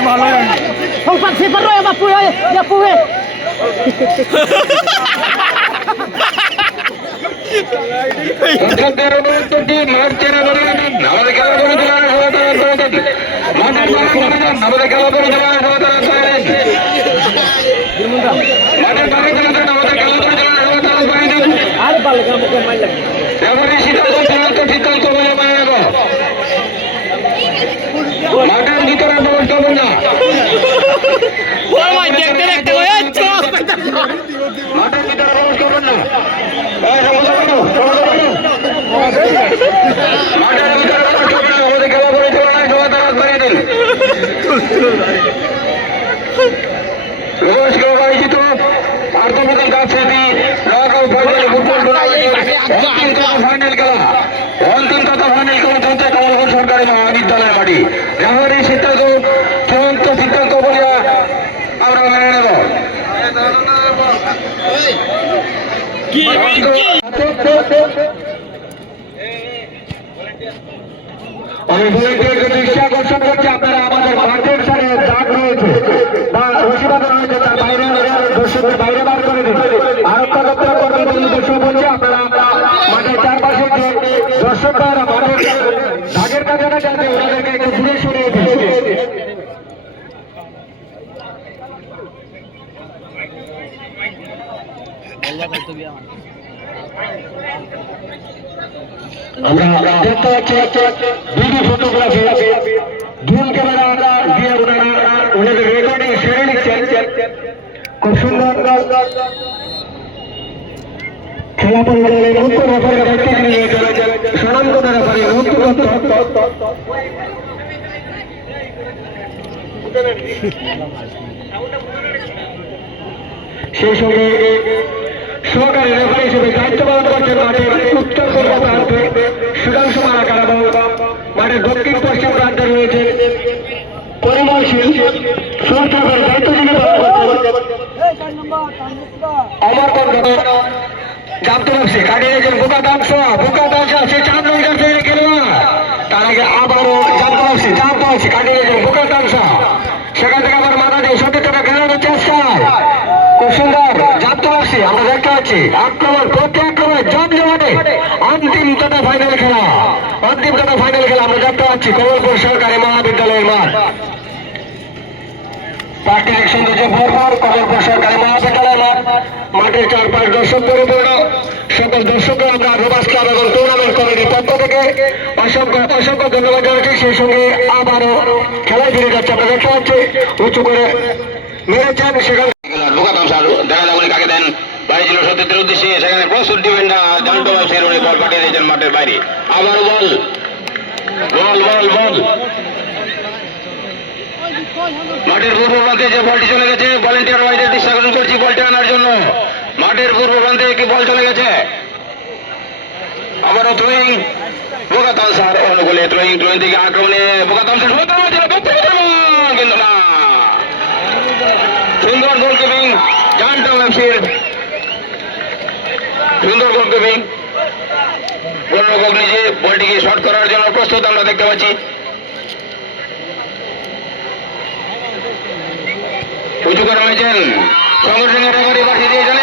Không phạt rồi mà Pui ơi, ya Pui. মাঠের ভিতরে প্রবেশ করবেন না। মাঠের ভিতরে প্রবেশ করবেন না। মাঠের ভিতরে প্রবেশ করবেন না। আমাদের খেলা পরিচালনায় সবাই তারা বাড়িয়ে দিন। প্রবেশ করে বাড়িয়েছি তো আর্থপ্রধান কাছাকাছি নকআউট ফাইনাল ফুটবল টুর্নামেন্টের ফাইনাল খেলা অন্তিম তথা ফাইনাল খেলা চলছে কমলপুর সরকারি মহাবিদ্যালয়ের মাঠে। রেফারি সিদ্ধান্ত চূড়ান্ত সিদ্ধান্ত বলিয়া আমরা মেনে নেব। আমি ভলেন্টিয়ারকে দৃষ্টি আকর্ষণ করছি, আপনারা আমাদের মাঠের সাথে দাগ রয়েছে বা রশিবাদ রয়েছে তার বাইরে দর্শকদের বাইরে বার করে দিন। আরক্ষা দপ্তর কর্মী দর্শক বলছে আপনারা মাঠের চারপাশে যে দর্শকরা মাঠের দাগের কাছাকাছি আছে ওনাদেরকে একটু দূরে সরিয়ে দিন। আমরা দেখতে পাচ্ছি ভিডিও ফটোগ্রাফি ড্রোন ক্যামেরা দিয়ে ওনাদের রেকর্ডিং সেরে নিচ্ছেন। খুব সুন্দর খেলা পরিচালনের মুখ্য রেফারির দায়িত্ব নিয়ে রয়েছেন স্বনামধন্য রেফারি মুখ্য সেই সঙ্গে সহকারী রেফারি হিসেবে দায়িত্ব পালন করছেন মাঠের উত্তর পূর্ব প্রান্তে সুধাংশু মালাকার এবং মাঠের দক্ষিণ পশ্চিম প্রান্তে রয়েছে পরিমলশীল সুরক্ষার দায়িত্ব যিনি পালন করছেন অমরকন্দ জানতে পারছি কাটিয়ে গেছেন বোকা দামসা সে 4 নম্বর থেকে খেলোয়াড়। তার আগে আবারও জানতে পারছি কাটিয়ে গেছেন বোকা দামসা, সেখান থেকে আবার মাথা দিয়ে সতীর্থটা খেলানোর চেষ্টায় খুব সুন্দর জানতে পারছি। আমরা দেখতে পাচ্ছি আক্রমণ প্রতি আক্রমণে জমজমাটে অন্তিম তথা ফাইনাল খেলা আমরা দেখতে পাচ্ছি কমলপুর সরকারি মহাবিদ্যালয়ের মাঠ। প্রাকৃতিক সৌন্দর্য ভরপুর কমলপুর সরকারি মহাবিদ্যালয়ের মাঠ। মাঠের চারপাশ দর্শক পরিপূর্ণ। সকল দর্শককে আমরা রোবাস ক্লাব এবং টুর্নামেন্ট কমিটির পক্ষ থেকে অসংখ্য ধন্যবাদ জানাচ্ছি। সেই সঙ্গে আবারও খেলায় ফিরে যাচ্ছে আমরা দেখতে পাচ্ছি উঁচু করে মেরেছেন সেখানে কাকে দেন ভাই ছিল সত্যের উদ্দেশ্যে সেখানে প্রস্তুত দিবেন না জানতো সেরুনি বল পাঠিয়ে দিয়েছেন মাঠের বাইরে। আবারও বল মাঠের পূর্ব প্রান্তে যে বলটি চলে গেছে ভলেন্টিয়ার ওয়াইডের দৃষ্টি আকর্ষণ করছি বলটি আনার জন্য। মাঠের পূর্ব প্রান্তে একটি বল চলে গেছে। আবারও থ্রোয়িং বোকা তালসার অনুকূলে থ্রোয়িং থেকে আক্রমণে বোকা তালসার কিন্তু না সুন্দর গোলকিপিং জানতো ব্যবসীর সুন্দর গোলকিপিং নিজে বলটিকে শট করার জন্য প্রস্তুত আমরা দেখতে পাচ্ছি। উঁচু করে রয়েছেন সঙ্গে সঙ্গে রেফারি পাঠিয়ে দিয়েছেন